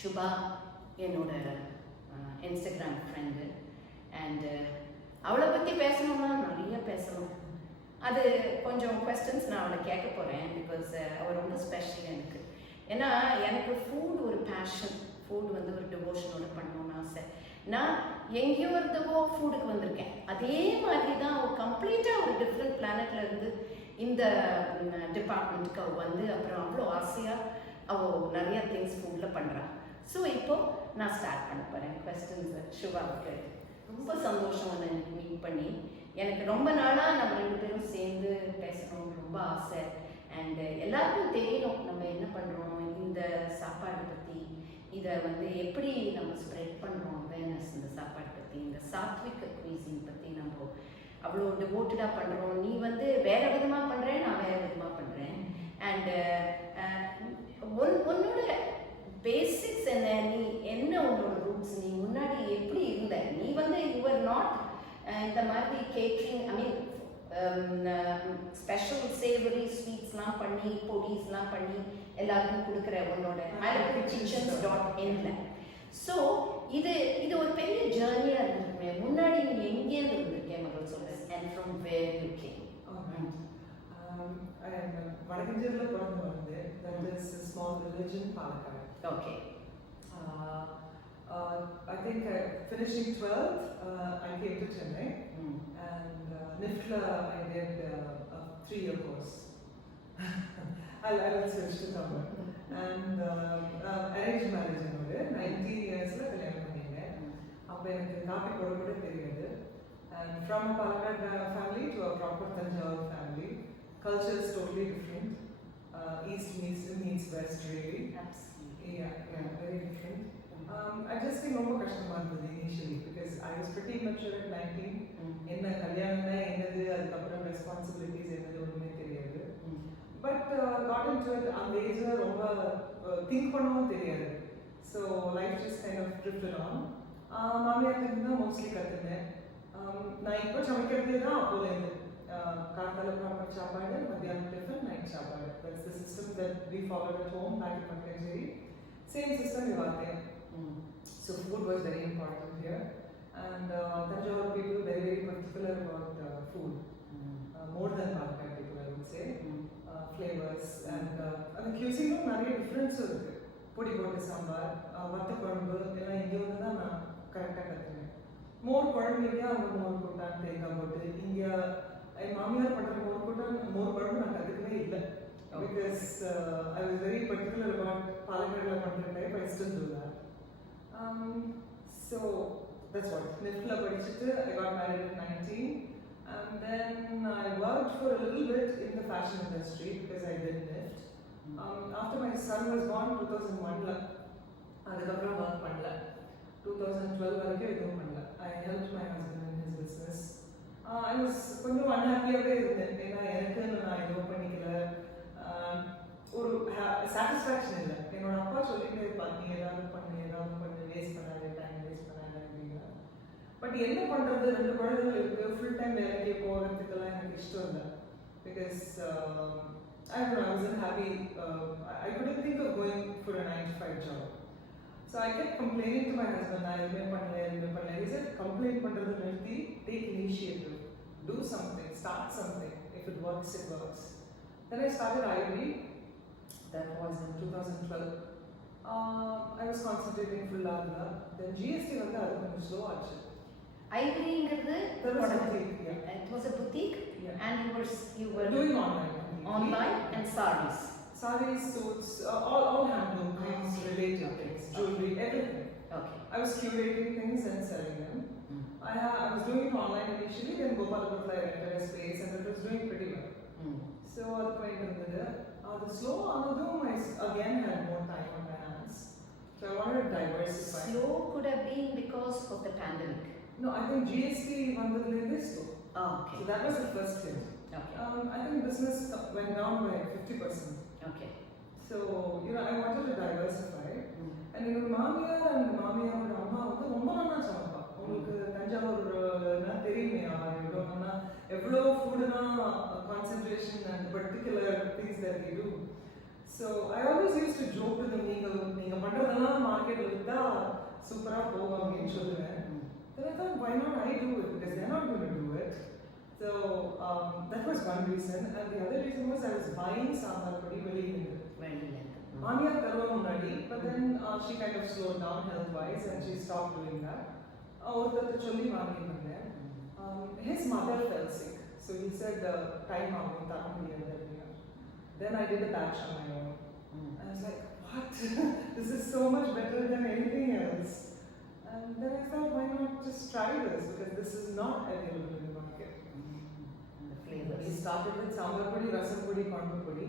Shubha என்னோட Instagram friend and அவளை பற்றி பேசணும்னா நிறைய பேசணும். அது கொஞ்சம் கொஸ்டின்ஸ் நான் அவளை கேட்க போகிறேன் பிகாஸ் அவள் ரொம்ப ஸ்பெஷல் எனக்கு. ஏன்னா எனக்கு ஃபுட் ஒரு பேஷன், ஃபுட் வந்து ஒரு டிவோஷனோட பண்ணணும்னு ஆசை. நான் எங்கேயோ இருந்தவோ ஃபுட்டுக்கு வந்திருக்கேன். அதே மாதிரி தான் அவள் கம்ப்ளீட்டாக ஒரு டிஃப்ரெண்ட் பிளானட்ல இருந்து இந்த டிபார்ட்மெண்ட்டுக்கு அவள் வந்து அப்புறம் அவ்வளோ ஆசையாக அவள் நிறையா திங்ஸ் ஃபுட்டில் பண்ணுறான். ஸோ இப்போ நான் ஸ்டார்ட் பண்ண போகிறேன் கொஸ்டின்ஸ். ஷுபாவுக்கு ரொம்ப சந்தோஷம் வந்து எனக்கு மீட் பண்ணி. எனக்கு ரொம்ப நாளாக நம்ம 2 பேரும் சேர்ந்து பேசணும்னு ரொம்ப ஆசை. அண்டு எல்லாருக்கும் தெரியணும் நம்ம என்ன பண்ணுறோம், இந்த சாப்பாடு பற்றி, இதை வந்து எப்படி நம்ம ஸ்ப்ரெட் பண்ணுறோம் அவேர்னஸ், இந்த சாப்பாடு பற்றி, இந்த சாத்விக் குயிசின் பற்றி நம்ம அவ்வளோ டிவோட்டடாக பண்ணுறோம். நீ வந்து வேறு விதமாக பண்ணுறேன், நான் வேறு விதமாக பண்ணுறேன். அண்டு உன்னோட பேசிக்ஸ் என்ன, நீ என்ன உன்னோட ரூட்ஸ், நீ முன்னாடி எப்படி இருந்த, நீ வந்து யுவர் நாட் இந்த மாதிரி கேட்ரிங், ஐ மீன் ஸ்பெஷல் சேவரி ஸ்வீட்ஸ்லாம் பண்ணி பொடிஸ்லாம் பண்ணி எல்லாருக்கும் கொடுக்குற உன்னோட MylaporeKitchens.in. ஸோ இது ஒரு பெரிய ஜேர்னியாக இருந்திருக்குமே. முன்னாடி நீ எங்கேருந்து இருந்திருக்கேன் மகள் சொல்ல, and from where you came? வடக்கஞ்சேரியில் பிறந்து வந்து, that is a small village in Palakkad. Okay. I think finishing 12th, I came to Chennai, and NIFLA I did a 3-year course. I'll switch to Tamil. And arranged marriage என்னோட 19 yearsல கல்யாணம் பண்ணிட்டேன். அப்போ எனக்கு காப்பி போட கூட தெரியாது. And from a Palakkad family to a proper Tanjore family, culture is totally different. East meets west really. Absolutely. Yeah, very different. I just think ரொம்ப கஷ்டமா இருந்தது initially because I was pretty mature at 19. என்ன கல்யாணம்னா என்னது, அதுக்கப்புறம் ரெஸ்பான்சிபிலிட்டிஸ் என்னது ஒன்றுமே தெரியாது. பட் got into it அந்த ஏஜ்ல ரொம்ப திங்க் பண்ணவும் தெரியாது. So life just kind of drifted on. மாமியார் தான் மோஸ்ட்லி கற்றுனேன். நான் இப்போ சமைக்கிறது தான் அப்போலேருந்து. காத்தால ப்ராப்பர் சாப்பாடு, மத்தியானம் டிஃபன், நைட் சாப்பாடு. That's the system that we followed at home back in Makkajeri. Same system we were there. So food was very important here. And Tanjore people very, very particular about food. More than Palakkad people, I would say. Flavors and the cuisine நிறைய டிஃப்ரென்ஸ் இருக்கு. பொடி போட்டு சாம்பார், வத்த குழம்பு எல்லாம் இங்கே வந்து தான் நான் கரெக்டாக கற்றுனேன். மோர் குழம்பு இங்கே, அங்கே மோர் கூட்டான் தேங்காய் போட்டு. இங்கே என் மாமியார் பண்ணுற மோர் கூட்டான் மோர் குழம்பு நான் கற்றுக்கவே இல்லை. Because I was very particular about Palakkadல பண்ணுற type. I still do that. So that's what. NIFLA படிச்சுட்டு I got married at 19. And then I worked for a little bit in the fashion industry because I did NIFT. After my son was born, 2001, அதுக்கப்புறம் ஒர்க் பண்ணல. 2012 வரைக்கும் எதுவும் பண்ணல. I helped my husband in his business. I was கொஞ்சம் அன்ஹாப்பியாகவே இருந்தேன். ஏன்னா எனக்கு நான் எதுவும் பண்ணிக்கல, ஒரு சாட்டிஸ்ஃபேக்ஷன் இல்லை. என்னோட அப்பா சொல்லிட்டே இருப்பாங்க, நீ ஏதாவது பண்ணு வேஸ்ட் பண்ணாது, டைம் வேஸ்ட் பண்ணாது அப்படின்னா. பட் என்ன பண்ணுறது, 2 குழந்தைகள் இருக்குது, ஃபுல் டைம் வேலைக்கு போகிறதுக்கெல்லாம் எனக்கு இஷ்டம் இல்லை. Because I wasn't happy. I couldn't think of going for a 9-to-5 job. So I kept complaining to my husband, நான் எதுவுமே பண்ணல. He said, complain பண்ணுறது நிறுத்தி, take initiative, do something, start something. If it works, it works. Then I started Ivory. That was in 2012. I was concentrating full on that. Then GST வந்து அது கொஞ்சம் slow ஆச்சு. Ivoryங்கிறது That was a boutique. Yeah. It was a boutique. Yeah. And you were doing online and sarees. Sarees, suits, all handloom things, related things, jewelry, everything. Okay. I was curating things and selling them. I was doing it online initially. Then Gopalapurla I rented a space and it was doing pretty well. So அது போயிட்டு இருந்தது. The slow ஆனதும் I again had more time on my hands. So I wanted to diversify. Slow could have been because of the pandemic. No, I think GST வந்ததுலேருந்து slow. Okay. So that was the first hit. Okay. I think business went down by 50%. Okay. So I wanted to diversify. And மாமியாரோட அம்மா வந்து ரொம்ப நல்லா சமைப்பா. உங்களுக்கு தஞ்சாவூர்னா தெரியுமே, எவ்வளோ ஃபுட்னா concentration and particular things that you do. So I always used to joke to them, நீங்க பண்றதெல்லாம் மார்க்கெட் சூப்பரா போகும் அப்படின்னு சொல்லுவேன். Then I thought, why not I do it? Because they're not going to do it. So that was one reason. And the other reason was I was buying sambar podi வெளியில. Mamiya தருவா முன்னாடி, but then she kind of slowed down health-wise and she stopped doing that. ஒருத்தர் சொல்லி வாங்கி வந்தேன். His mother fell sick. So he said, time ஆகும் தர முடியாது அப்படின்னா. Then I did a batch on my own. I was like, what? This is so much better than anything else. And then I thought, why not just try this? Because this is not available in the market. The flavors. We started with sambar podi, rasam podi, kondu podi.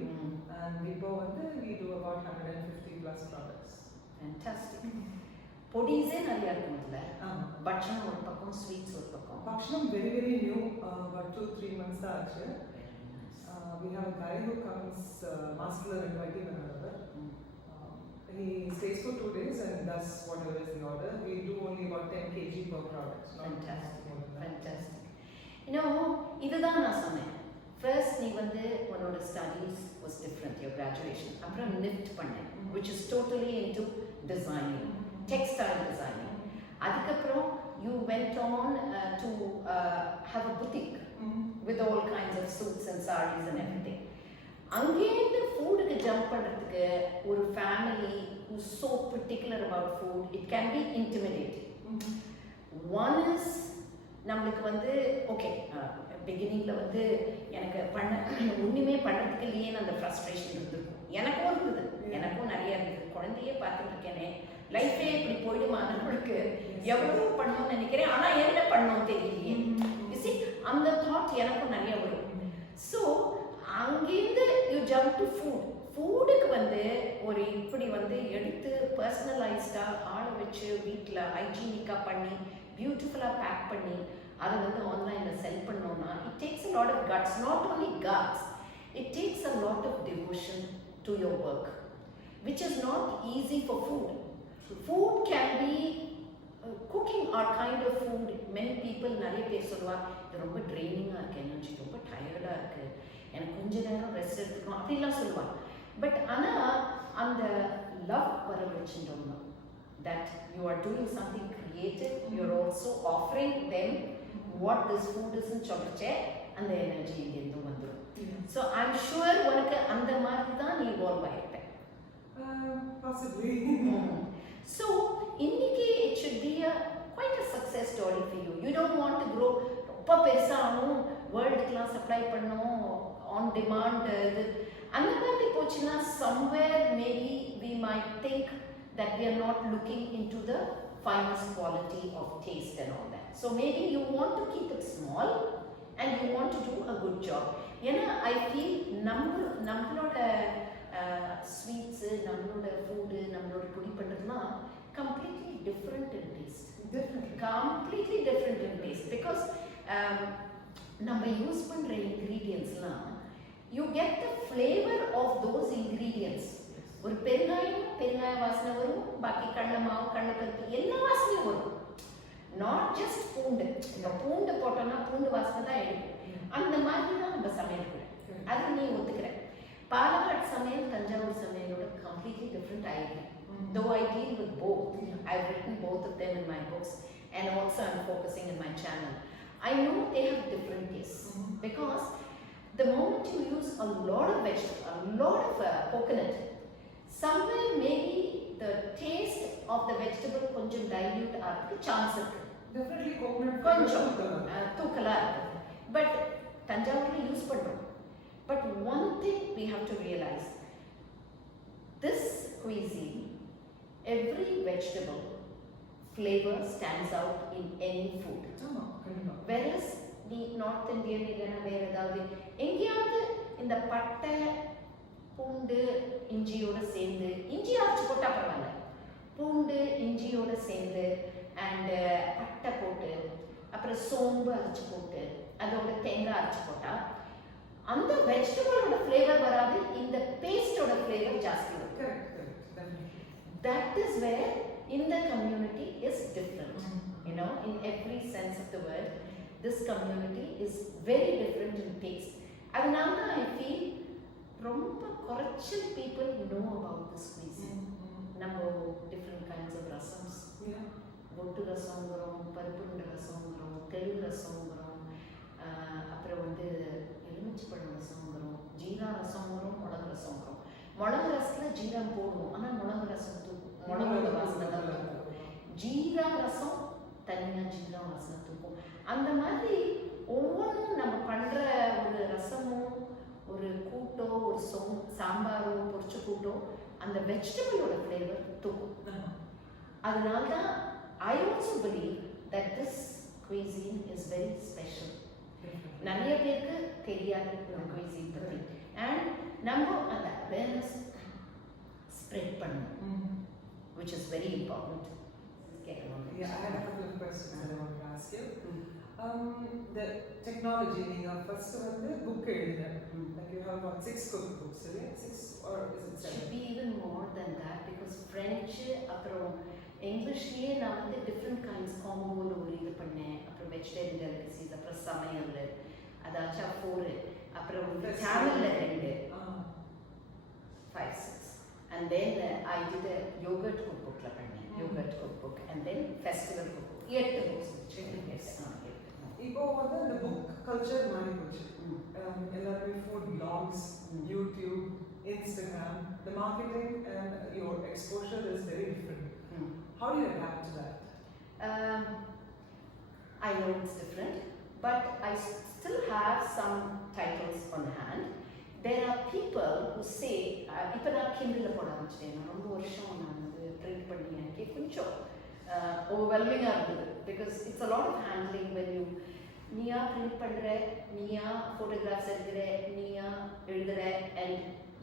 And we do about 150 plus products. Fantastic. Podis நிறைய இருக்கும்ல. பட்சணம் ஒரு பக்கம், ஸ்வீட்ஸ் ஒரு பக்கம். பட்சணம் very very new, about 2-3 months தான் ஆச்சு. We have a guy who comes master inviting another. He stays for 2 days and does whatever is the order. We do only about 10 kg per product. Fantastic. You know, இதுதான் நான் சொன்னேன். First நீ வந்து உன்னோட studies was different, your graduation. அப்புறம் NIFT பண்ணேன், which is totally into designing, textile designing. அதுக்கப்புறம் you went on to have a boutique with all kinds of suits and sarees and everything. அங்கேருந்து ஃபுட்டுக்கு ஜம்ப் பண்ணுறதுக்கு ஒரு family who's so particular about food, it can be intimidating. One is நம்மளுக்கு வந்து ஓகே பிகினிங்கில் வந்து எனக்கு ஒன்றுமே பண்ணுறதுக்கு இல்லையேன்னு அந்த ஃப்ரஸ்ட்ரேஷன் இருந்திருக்கும். எனக்கும் நிறைய இருந்தது. குழந்தையே பார்த்துட்டு இருக்கேனே, லைஃபே இப்படி போயிடுமா நம்மளுக்கு, எவ்வளோ பண்ணணும்னு நினைக்கிறேன், ஆனால் என்ன பண்ணணும் தெரியலையே. அந்த தாட் எனக்கும் நிறைய வரும். ஸோ அங்கேருந்து யூ ஜம்ப் டு ஃபுட்டுக்கு வந்து ஒரு இப்படி வந்து எடுத்து பர்சனலைஸ்டாக ஆளை வச்சு வீட்டில் ஹைஜீனிக்காக பண்ணி பியூட்டிஃபுல்லாக பேக் பண்ணி அதை வந்து ஆன்லைனில் செல் பண்ணோம்னா it takes a lot of guts. Not only guts, it takes a lot of devotion to your work, which is not easy for food. Food can be cooking or kind of food. Many people நிறைய பேர் சொல்லுவாங்க, இது ரொம்ப ட்ரைனிங்காக இருக்குது, எனர்ஜி ரொம்ப டயர்டாக இருக்குது, எனக்கு கொஞ்ச நேரம் ரெஸ்ட் எடுத்துக்கணும் அப்படிலாம் சொல்லுவாங்க. பட் ஆனால் அந்த லவ் வர வச்சுட்டோம்னா that you are doing something creative, you're also offering them what this food is ன்னு சொல்லிச்சே அந்த எனர்ஜி இங்கேருந்து வந்துடும். ஸோ ஐம் ஷுவர் உனக்கு அந்த மாதிரி தான் நீ இவால்வ் ஆயிருப்பேன். Possibly. So, இன்னைக்கு it should be quite a success story for you. You don't want to grow ரொம்ப பெருசாகணும், வேர்ல்டுக்கெலாம் சப்ளை பண்ணணும், ஆன் டிமாண்ட் இது அந்த மாதிரி போச்சுன்னா somewhere maybe we might think that we are not looking into the finest quality of taste and all that. So maybe you want to keep it small and you want to do a good job. ஏன்னா I feel நம்மளோட sweets, நம்மளோட food, நம்மளோட பொடி பண்ணுறதுனா completely different in taste. Completely different in taste. Because நம்ம use பண்ணுற இன்க்ரீடியன்ட்ஸ்லாம் you get the flavour of those ingredients. ஒரு பெருங்காய வாசனை வரும், பாக்கி கடலை மாவு, கடலைப்பருப்பு எல்லா வாசனையும் வரும். நாட் ஜஸ்ட் பூண்டு. இப்போ பூண்டு போட்டோம்னா பூண்டு வாசனை தான் எடுக்கும். அந்த மாதிரி தான் நம்ம சமையல் கூட அது நீ ஒத்துக்கிற. பாலக்காடு சமையல் தஞ்சாவூர் சமையலோட completely different idea. Though I deal with both, I've written both of them in my books and also I'm focusing in my channel. I know they have different tastes because the moment you use a lot of vegetable, a lot of coconut, somewhere maybe the taste of the vegetable konjam dilute ஆகிறதுக்கு chance இருக்கு. Definitely coconut கொஞ்சம் தூக்கலா இருக்கு. பட் தஞ்சாவூர்ல யூஸ் பண்றோம். But one thing we have to realize, this cuisine, every vegetable flavor stands out in any food. Whereas the North Indian இல்லைன்னா வேறு ஏதாவது எங்கேயாவது இந்த பட்டை பூண்டு இஞ்சியோட சேர்ந்து, இஞ்சி அரைச்சி போட்டால் பரவாயில்ல, பூண்டு இஞ்சியோட சேர்ந்து அண்டு பட்டை போட்டு அப்புறம் சோம்பு அரைச்சி போட்டு அதோட தேங்காய் அரைச்சி போட்டால் அந்த வெஜிடபிளோட ஃப்ளேவர் வராது, இந்த பேஸ்டோட ஃப்ளேவர் ஜாஸ்தி வரும். That is where in the community is different. You know, in every sense of the word, this community is very different in taste. அதனால I feel ரொம்ப குறைச்சல் people know about this cuisine. Number different kinds of rasams. மிளகு ரசத்தில் ஜீரம் போடுவோம், ஆனால் மிளகு ரசம் தூக்கும், மிளகோட வாசனை தான் தூக்கும். ஜீரா ரசம் தனியாக ஜீரா வாசனை தூக்கும். அந்த மாதிரி ஒவ்வொன்றும் நம்ம பண்ணுற ஒரு ரசமோ ஒரு கூட்டோ ஒரு சாம்பாரோ பொரிச்ச கூட்டோ அந்த வெஜிடபிளோட ஃப்ளேவர் தூக்கும். அதனால தான் I also believe that this cuisine is very special. நிறைய பேருக்கு தெரியாது இந்த cuisine பற்றி. And நம்ம அந்த awareness spread பண்ணணும், which is very important. Yeah, I had a couple of questions that I wanted to ask you. The technology, first one, the book like you have about 6 cookbooks, right? 6 or is it 7? Should be even more than that because French, அப்புறம் இங்கிலீஷ்லயே நான் வந்து different kinds comboல ஒரு இது பண்ணேன். அப்புறம் vegetarian delicacies, அப்புறம் சமையல், அதாச்சும் 4, அப்புறம் தமிழ்ல 2, 5, 6. And then I did a yogurt cookbookல பண்ணேன், yogurt cookbook, and then festival cookbook. 8 books. இப்போ வந்து அந்த புக் கல்ச்சர் மாறி போச்சு. எல்லாருமே food blogs, YouTube, Instagram, the marketing and your exposure is very different. How do you adapt to that? I know it's different, but I still have some titles on hand. There are people who say, இப்போ நான் Kindle போட ஆரம்பிச்சிட்டேன். நான் ரொம்ப வருஷம் நான் வந்து ட்ரெயின் பண்ணி எனக்கு கொஞ்சம் overwhelming-ஆ இருந்தது because it's a lot of handling when you நீயா print பண்ற, நீயா photographs எடுக்கிற, நீயா எழுதுற and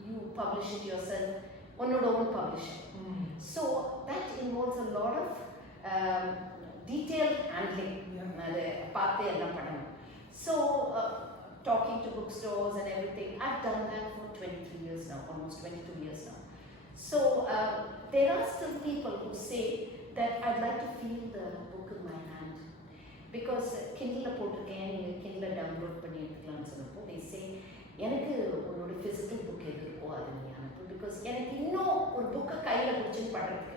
you publish it yourself, உன்னோட own publisher. So that involves a lot of detailed handling. அதை பார்த்து எல்லாம் பண்ணணும். So talking to bookstores and everything, I've done that for 23 years now, almost 22 years now. So there are still people who say that I'd like to feel the book in my hand because Kindle போட்டிருக்கேன், நீங்கள் Kindle download பண்ணி எடுத்துக்கலாம்னு சொன்னப்போ they say எனக்கு உன்னோட physical book எது இருக்கோ அதை நீ அனுப்பு because எனக்கு இன்னும் ஒரு புக்கை கையில் பிடிச்சின்னு பண்ணுறதுக்கு.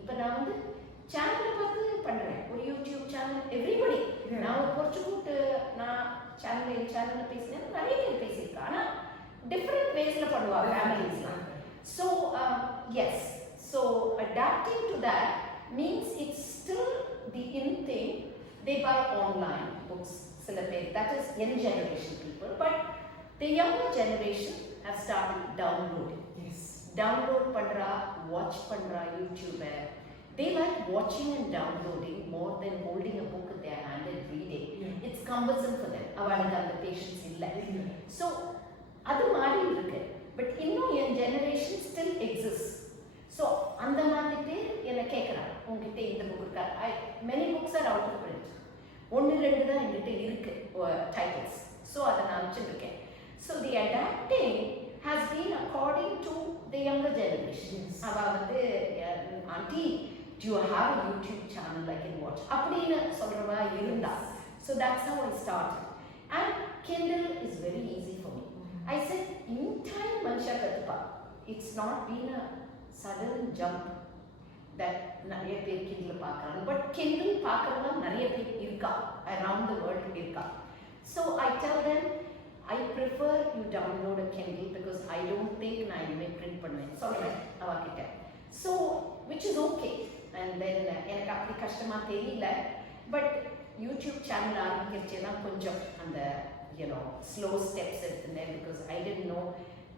இப்போ நான் வந்து சேனலை பார்த்து பண்ணுறேன், ஒரு யூடியூப் சேனல் எவ்ரிபடி. நான் ஒரு பொறிச்சு கூட்டு நான் சேனலில் பேசினேன், நிறைய பேர் பேசியிருக்கேன், ஆனால் டிஃப்ரெண்ட் வேஸில் பண்ணுவாங்க ஃபேமிலிஸ்லாம். So yes, so adapting to that means it's still the in thing. They buy online books, சில பேர், that is young generation people, but the younger generation have started downloading. Yes. Download பண்றா, watch பண்றா YouTube. They like watching and downloading more than holding a book in their hand and reading. It's cumbersome for them. அவளுக்கு அந்த patience இல்ல. So அது மாறி இருக்கு, but இன்னும் என் generation still exists. So அந்த மாதிரி பேர் என்ன கேட்குறாங்க, உங்ககிட்ட இந்த புக் இருக்கா? Many books are out of print. 1-2 தான் என்கிட்ட இருக்கு titles. So அதை நான் வச்சுருக்கேன். So the adapting has been according to the younger generation. அவ வந்து auntie, do you have a YouTube channel I can watch? அப்படின்னு சொல்றவா இருந்தா. So that's how I started. And Kindle is very easy for me. I said in time மனுஷா கத்துப்பா. It's not been a sudden jump that நிறைய பேர் Kindle பார்க்கறாங்க, but Kindle பார்க்கறவங்க நிறைய பேர் இருக்கா, around the world இருக்கா. So I tell them I prefer you download a Kindle because I don't think நான் இனிமே print பண்ணுவேன் சொல்றேன் அவகிட்ட. So which is okay. And then எனக்கு அப்படி கஷ்டமா தெரியல, பட் யூடியூப் சேனல் ஆரம்பிக்கிறச்சேன்னா கொஞ்சம் அந்த ஸ்லோ ஸ்டெப்ஸ் எடுத்துனேன் because I didn't know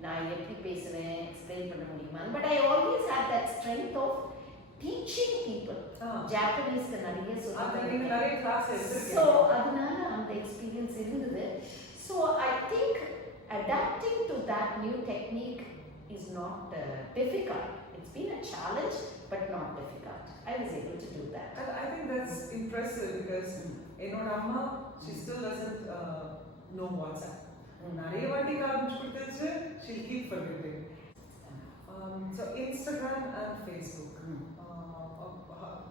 நான் எப்படி பேசுவேன், எக்ஸ்பிளைன் பண்ண முடியுமா. But I always had that strength of teaching people. ஜாப்பனீஸ்க்கு நிறைய சொல்லுவேன், ஸோ அதனால அந்த எக்ஸ்பீரியன்ஸ் இருந்தது. So I think adapting to that new technique is not difficult. It's been a challenge but not difficult. I was able to do that. And I think that's impressive because என்னோட அம்மா, she still doesn't know WhatsApp. நிறைய வாட்டி காமிச்சு கொடுத்துச்சு, she'll keep forgetting. So Instagram and Facebook,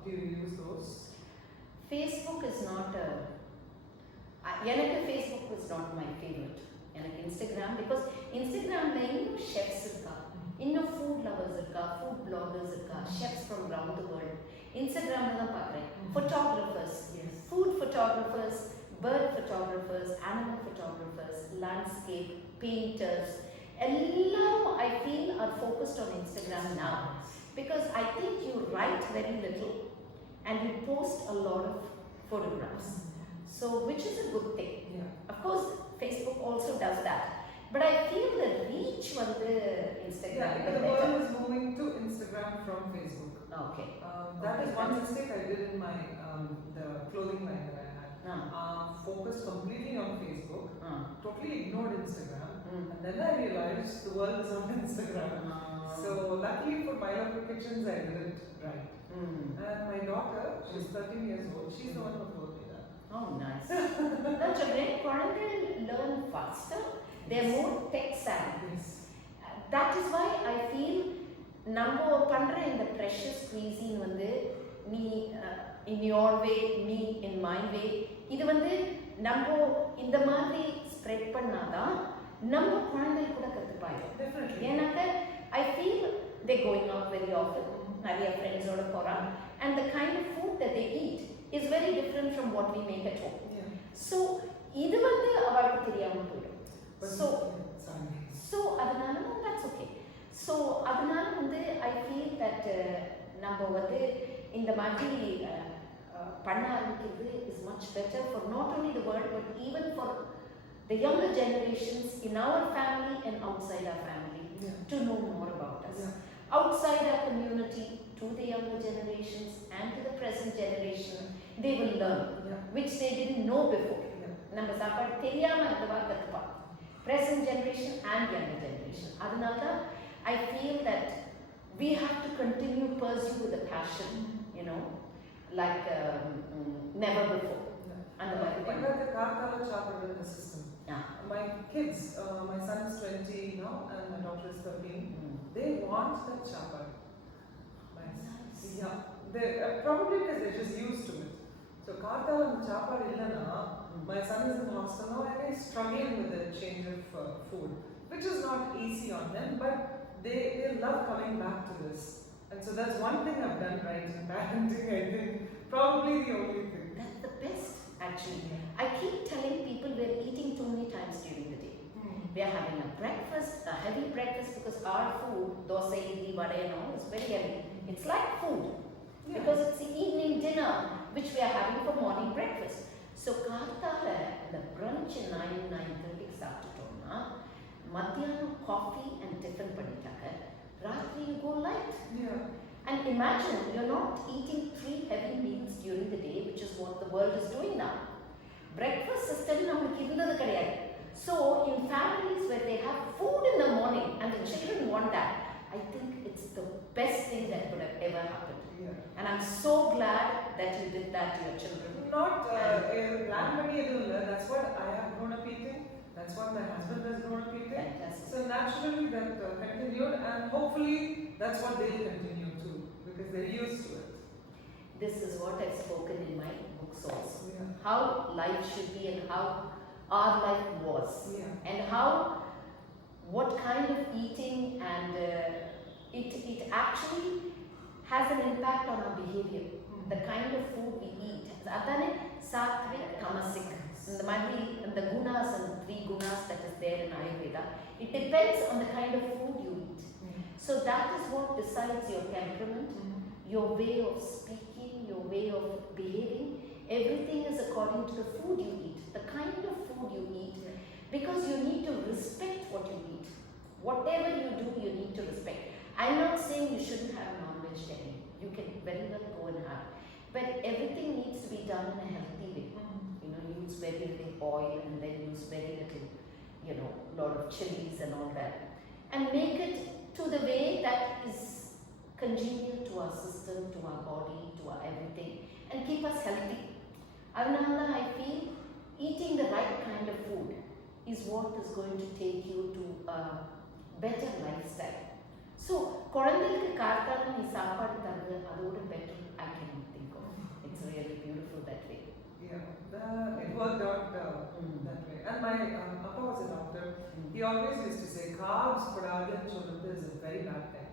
do you use those? Facebook is not எனக்கு Facebook is not my favorite. எனக்கு Instagram, because Instagramல இன்னும் chefs இருக்கா, இன்னும் food lovers இருக்கா, food bloggers இருக்கா, chefs from around the world. Instagramல தான் பார்க்குறேன். Photographers, food photographers, bird photographers, animal photographers, landscape painters, Ellam, I feel, are focused on Instagram now. Because I think you write very little and you post a lot of photographs. So, which is a good thing. Yeah. Of course, Facebook also does that. But I feel the reach on the Instagram. Yeah, because the world is moving to Instagram from Facebook. Okay. That Okay, is one mistake I did in my the clothing line that I had. Focused completely on Facebook, totally ignored Instagram, and then I realized the world is on Instagram. So luckily for MylaporeKitchens, I did it right. And my daughter, she's 13 years old, she's the one who told me that. Oh, nice. That's a great point. They learn faster. They're more tech savvy. Yes. That is why I feel நம்ம பண்ற இந்த precious cuisine வந்து நீ in your way, me in my way, இது வந்து நம்ம இந்த மாதிரி ஸ்ப்ரெட் பண்ணாதான் நம்ம குழந்தைகள் கூட கத்துப்பாங்க. ஏன்னாக்க I feel they're going out very often. நிறைய ஃப்ரெண்ட்ஸோட போறாங்க. And the kind of food that they eat is very different from what we make at home. So இது வந்து அவளுக்கு தெரியாம போயிடும். So அதனால that's okay. So அதனால வந்து I feel that நம்ம வந்து இந்த மாதிரி பண்ண ஆரம்பிக்கிறது is much better for not only the world but even for the younger generations in our family and outside our family to know more about us. Outside our community, to the younger generations and to the present generation, they will learn which they didn't know before. நம்ம சாப்பாடு தெரியாம இருந்தவா கத்துப்பா. Present generation and younger generation. அதனால I feel that we have to continue pursue with a passion, you know, like never before. And the Kartala chapadal system. My kids, my son is 20 now and my daughter is 13. They want the chapad. Nice. Yeah, they probably because they're just used to it. So Kartala and chapad illana, my son is in hostel now and he's struggling with the change of food, which is not easy on them, but they love coming back to this. And so that's one thing I've done right in parenting, I think. Probably the only thing. That's the best, actually. I keep telling people we're eating too many times during the day. We are having a breakfast, a heavy breakfast, because our food, dosa, idli, vada and all, is very heavy. It's like food. Because it's the evening dinner, which we are having for morning breakfast. So, Kartala, the brunch in 9:30 சாப்பிட்டுட்டோம்னா மத்தியானம் coffee and tiffin பண்ணிட்டாங்க. Ratri you go light. And imagine you're not eating 3 heavy meals during the day, which is what the world is doing now. Breakfast system நமக்கு இருந்தது கிடையாது. So in families where they have food in the morning and the children want that, I think it's the best thing that could have ever happened. And I'm so glad that you did that to your children. Not plan பண்ணி எதுவும் இல்ல. That's what I have grown up eating. That's what my husband has grown up eating. Fantastic. So naturally that continued and hopefully that's what they'll continue too because they're used to it. This is what I've spoken in my books also. How life should be and how our life was. And how, what kind of eating and it actually has an impact on our behavior. The kind of food we eat. Adane sattvic, tamasic. The gunas and 3 gunas that is there in Ayurveda. It depends on the kind of food you eat. So that is what decides your temperament, your way of speaking, your way of behaving. Everything is according to the food you eat, the kind of food you eat, because you need to respect what you eat. Whatever you do, you need to respect. I'm not saying you shouldn't have non-vegetarian. You can very well go and have. But everything needs to be done in a healthy way. You know, use very little oil and then use very little, you know, lot of chilies and all that. And make it to the way that is congenial to our system, to our body, to our everything, and keep us healthy. Adnala, I feel eating the right kind of food is what is going to take you to a better lifestyle. So, குழந்தைகளுக்கு கார்த்தால நீ சாப்பாடு தரது அதோட better I cannot think of. It's really beautiful that way. It worked out that way. And my Papa was a doctor. He always used to say carbs pradhan சொல்றது is a very bad thing.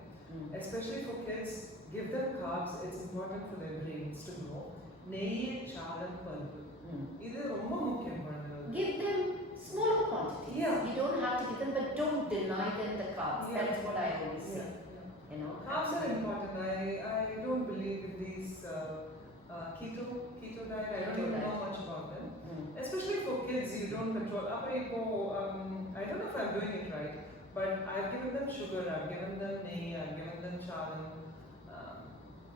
Especially for kids, give them carbs. It's important for their brains to grow. நெய் சாதம் பருப்பு இது ரொம்ப முக்கியம் குழந்தைகளுக்கு. Give them smaller quantities. Yeah. You don't have to give them, but don't deny them the carbs. Yeah. That's what I always say. Yeah. You know. Carbs are important. I don't believe in these keto diet. I don't even know much about them. Especially for kids, you don't control. I don't know if I'm doing it right, but I've given them sugar, I've given them nehi, I've given them charan.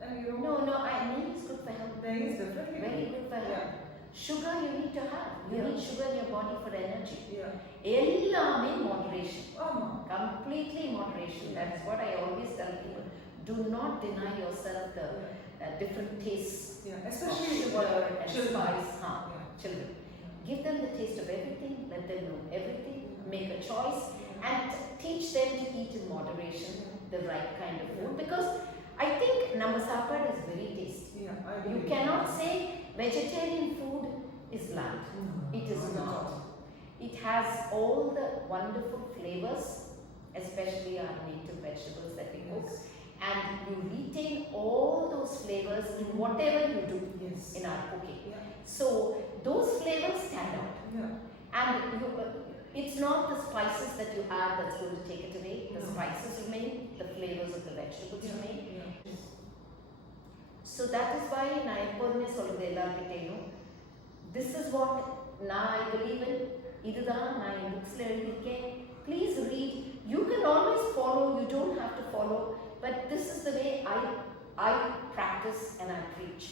And you know. No, nehi is good for health. Nehi is definitely Very good for health. Yeah. Sugar you need to have. You Yeah. need sugar in your body for energy. Yeah. Ellame moderation. Completely. Completely moderation. That is what I always tell people. Do not deny yourself the different tastes. Yeah. Especially of sugar and children. spice. Yeah. Children. Give them the taste of everything. Let them know everything. Make a choice and teach them to eat in moderation the right kind of food, because I think nama sapad is very tasty. Yeah, I You believe cannot that. say vegetarian food is bland. It is not. It has all the wonderful flavors, especially our native vegetables that we cook, Yes. and you retain all those flavors in whatever you do Yes. in our cooking. Yeah. So those flavors stand out, Yeah. and it's not the spices that you add that's going to take it away. The No. spices remain, the flavors of the vegetables remain. Yeah. So that is why நான் எப்போதுமே சொல்றது எல்லார்கிட்டேயும், this is what I believe in, இதுதான் நான் என் புக்ஸ்ல எழுதியிருக்கேன், please read. You can always follow, you don't have to follow, but this is the way I practice and I preach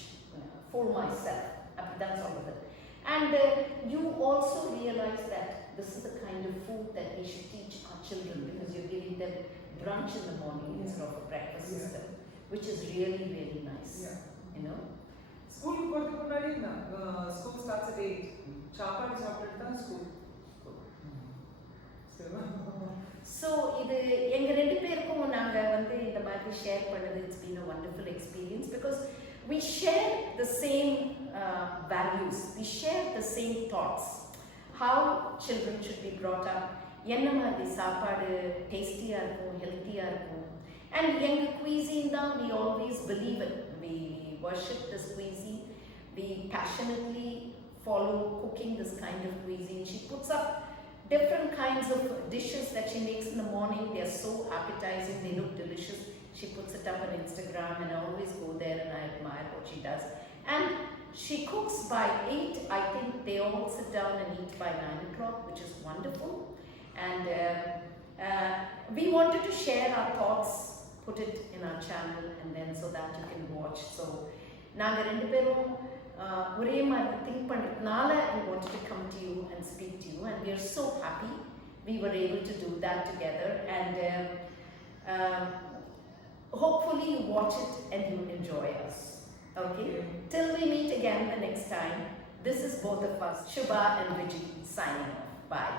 for myself. அப்படிதான் சொல்றது. And you also realize that this is the kind of food that we should teach our children, because you're giving them brunch in the morning instead of a breakfast system, which is really, really nice. Yeah. You know? School போறதுக்கு முன்னாடி school starts at 8. சாப்பாடு சாப்பிட்டுட்டு தான் school. So இது எங்க ரெண்டு பேருக்கும் நாங்க வந்து இந்த மாதிரி ஷேர் பண்ணது, it's been a wonderful experience because we share the same values, we share the same thoughts, how children should be brought up, என்ன மாதிரி சாப்பாடு டேஸ்டியா இருக்கும், ஹெல்த்தியா இருக்கும். And எங்க cuisine தான் we always believe in. We worship this cuisine. We passionately follow cooking this kind of cuisine. She puts up different kinds of dishes that she makes in the morning. They are so appetizing, they look delicious. She puts it up on Instagram and I always go there and I admire what she does. And she cooks by 8. I think they all sit down and eat by 9 o'clock, which is wonderful. And we wanted to share our thoughts, put it in our channel, and then so that you can watch. So நாங்க ரெண்டு பேரும் ஒரே மாதிரி திங்க் பண்றதுனால we wanted to come to you and speak to you, and we are so happy we were able to do that together. And hopefully you watch it and you enjoy us. Okay? Till we meet again the next time, this is both of us, Shubha and Viji, signing off. Bye.